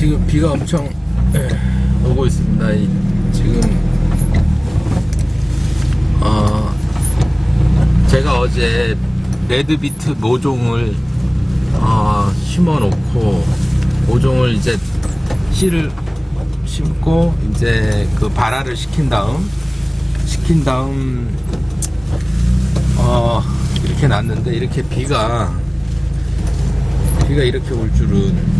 지금 비가 엄청 에, 오고 있습니다. 이, 지금 어, 제가 어제 레드비트 모종을 어, 심어 놓고 모종을 이제 씨를 심고 이제 그 발화를 시킨 다음 시킨 다음 어, 이렇게 놨는데 이렇게 비가 비가 이렇게 올 줄은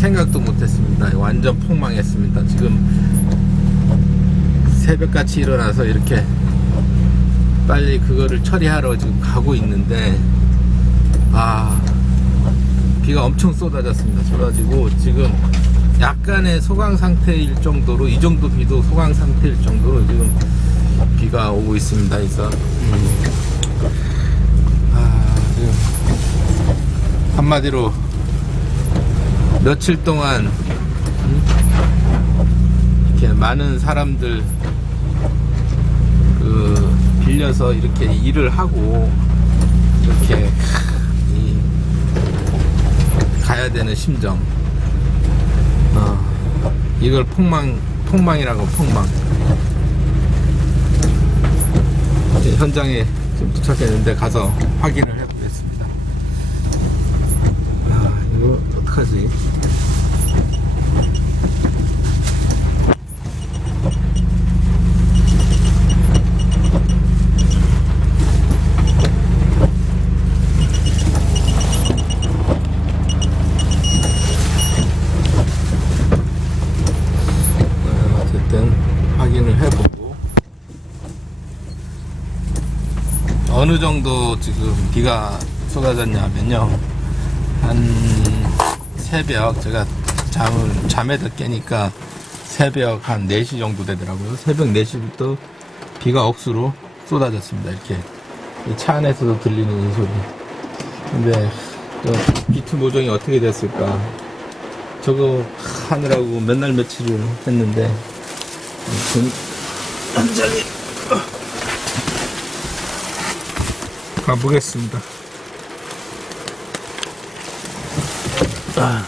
생각도 못했습니다. 완전 폭망했습니다. 지금 새벽같이 일어나서 이렇게 빨리 그거를 처리하러 지금 가고 있는데 아 비가 엄청 쏟아졌습니다. 쏟아지고 지금 약간의 소강 상태일 정도로 이 정도 비도 소강 상태일 정도로 지금 비가 오고 있습니다. 그래서 음, 아 한마디로 며칠 동안 음, 이렇게 많은 사람들 그 빌려서 이렇게 일을 하고 이렇게 이 가야 되는 심정. 어, 이걸 폭망 폭망이라고 폭망. 현장에 지금 도착했는데 가서 확인을 해보겠습니다 아 이거 어떡하지 해보고. 어느 정도 지금 비가 쏟아졌냐면요. 한 새벽 제가 잠을 잠에도 깨니까 새벽 한 4시 정도 되더라고요. 새벽 4시부터 비가 억수로 쏟아졌습니다 이렇게. 이차 안에서도 들리는 이 소리. 근데 저 비트 모종이 어떻게 됐을까? 저거 하느라고 몇 날 며칠을 했는데 현장에 가보겠습니다. 아.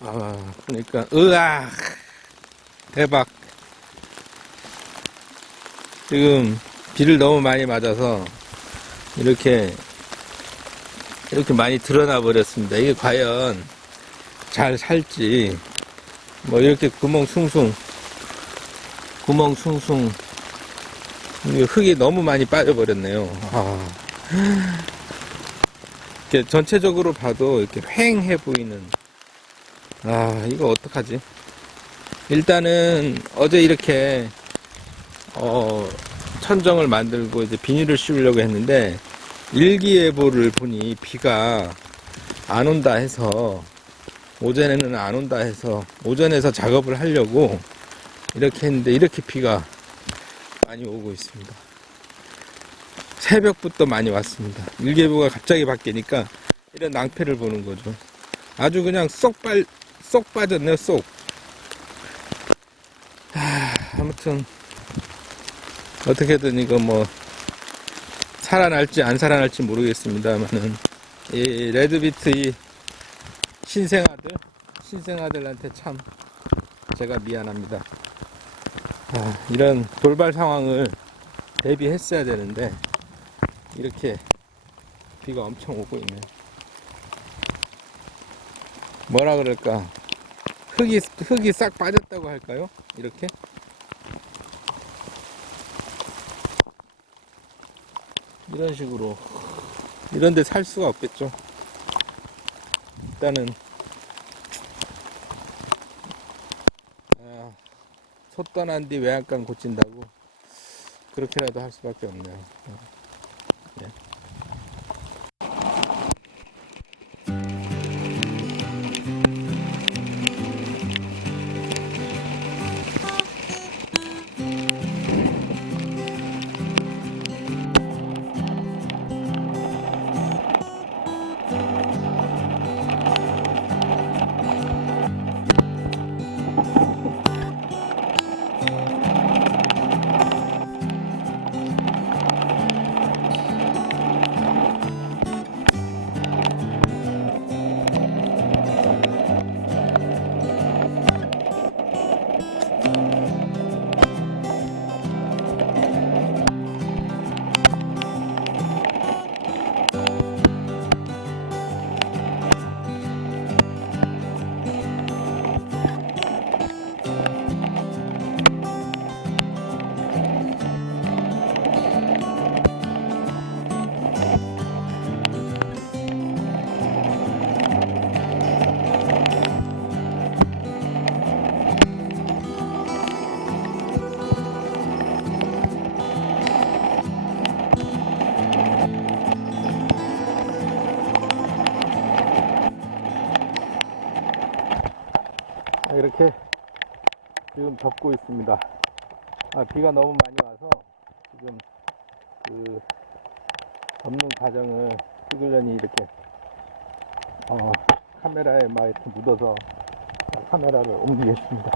아, 그러니까 으아 대박. 지금 비를 너무 많이 맞아서 이렇게 이렇게 많이 드러나 버렸습니다. 이게 과연 잘 살지 뭐 이렇게 구멍 숭숭 구멍 숭숭 흙이 너무 많이 빠져버렸네요. 아. 이렇게 전체적으로 봐도 이렇게 휑해 보이는 아 이거 어떡하지? 일단은 어제 이렇게 어, 천정을 만들고 이제 비닐을 씌우려고 했는데 일기예보를 보니 비가 안 온다 해서 오전에는 안 온다 해서 오전에서 작업을 하려고 이렇게 했는데 이렇게 비가 많이 오고 있습니다. 새벽부터 많이 왔습니다. 일기예보가 갑자기 바뀌니까 이런 낭패를 보는 거죠. 아주 그냥 쏙 빨, 쏙 빠졌네요, 쏙. 하, 아무튼 어떻게든 이거 뭐 살아날지 안 살아날지 모르겠습니다만은 이 레드비트 이 신생아들 신생아들한테 참 제가 미안합니다. 아, 이런 돌발 상황을 대비했어야 되는데 이렇게 비가 엄청 오고 있네. 뭐라 그럴까? 흙이 흙이 싹 빠졌다고 할까요? 이렇게? 이런 식으로 이런데 살 수가 없겠죠. 일단은 소 떠난 뒤 외양간 고친다고 그렇게라도 할 수밖에 없네요. 네. 이렇게 지금 덮고 있습니다. 아, 비가 너무 많이 와서 지금 그 덮는 과정을 찍으려니 이렇게 어, 카메라에 막 이렇게 묻어서 카메라를 옮기겠습니다.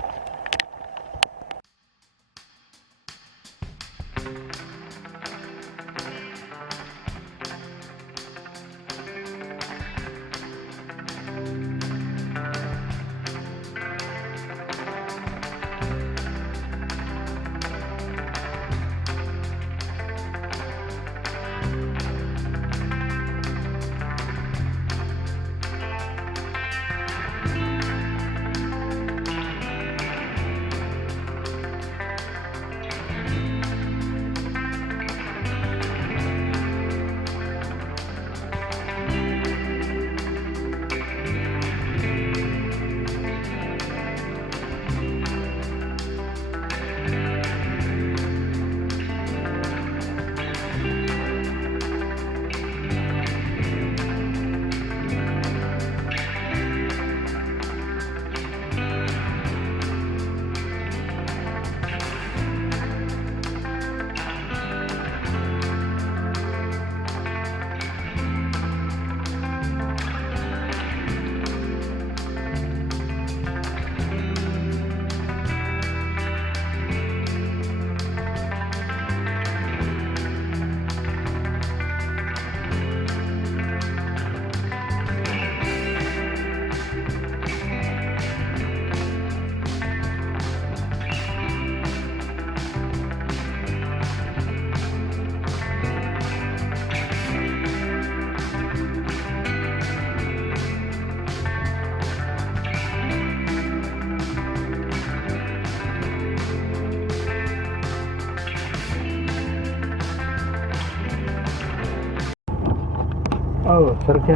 아우 저렇게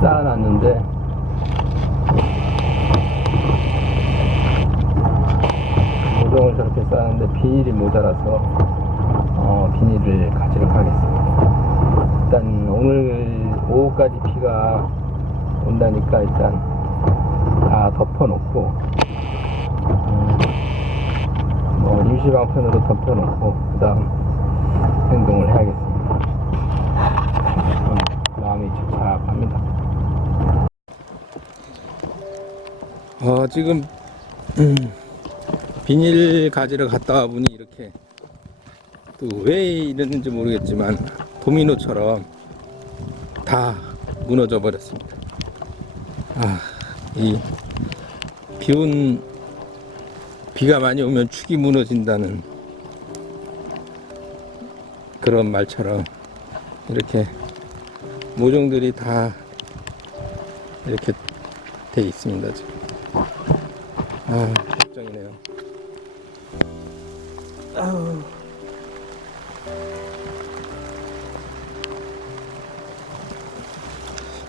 쌓아놨는데 모종을 저렇게 쌓았는데 비닐이 모자라서 어, 비닐을 가지러 가겠습니다. 일단 오늘 오후까지 비가 온다니까 일단 다 덮어놓고 음, 뭐 임시 방편으로 덮어놓고 그 다음 행동을 해야겠습니다. 음, 착착합니다. 어, 지금 음, 비닐 가지러 갔다 와 보니 이렇게 또 왜 이랬는지 모르겠지만 도미노처럼 다 무너져 버렸습니다. 아, 이 비온 비가 많이 오면 축이 무너진다는 그런 말처럼 이렇게 모종들이 다 이렇게 돼 있습니다 지금. 아 걱정이네요. 아우.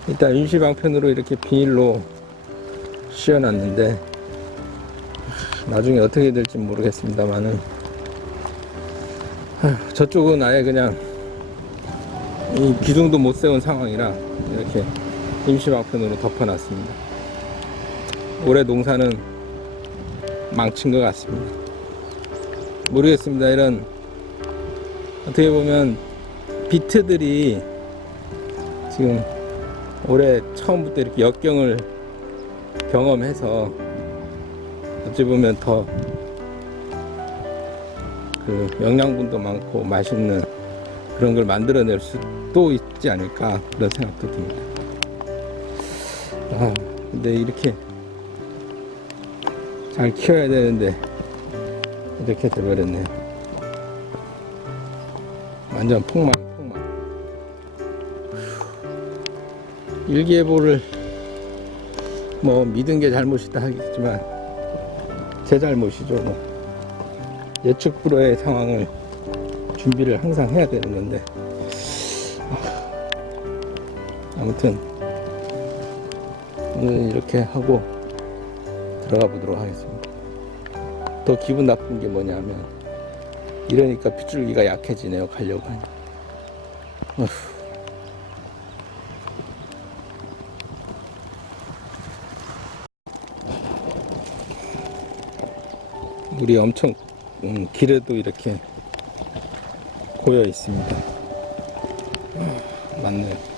일단 임시방편으로 이렇게 비닐로 씌워놨는데 나중에 어떻게 될지 모르겠습니다만은 아휴, 저쪽은 아예 그냥 이 기둥도 못 세운 상황이라 이렇게 임시방편으로 덮어놨습니다. 올해 농사는 망친 것 같습니다. 모르겠습니다. 이런 어떻게 보면 비트들이 지금 올해 처음부터 이렇게 역경을 경험해서 어찌 보면 더 그 영양분도 많고 맛있는 그런 걸 만들어낼 수도 있지 않을까 그런 생각도 듭니다. 아, 근데 이렇게 잘 키워야 되는데 이렇게 돼버렸네요. 완전 폭망, 폭망. 일기예보를 뭐 믿은 게 잘못이다 하겠지만 제 잘못이죠. 뭐. 예측 불허의 상황을 준비를 항상 해야 되는 건데. 아, 아무튼 오늘 이렇게 하고 들어가 보도록 하겠습니다. 더 기분 나쁜 게 뭐냐면 이러니까 핏줄기가 약해지네요 가려고 하니. 어휴. 물이 엄청 음, 길에도 이렇게 고여 있습니다. 아, 맞네요.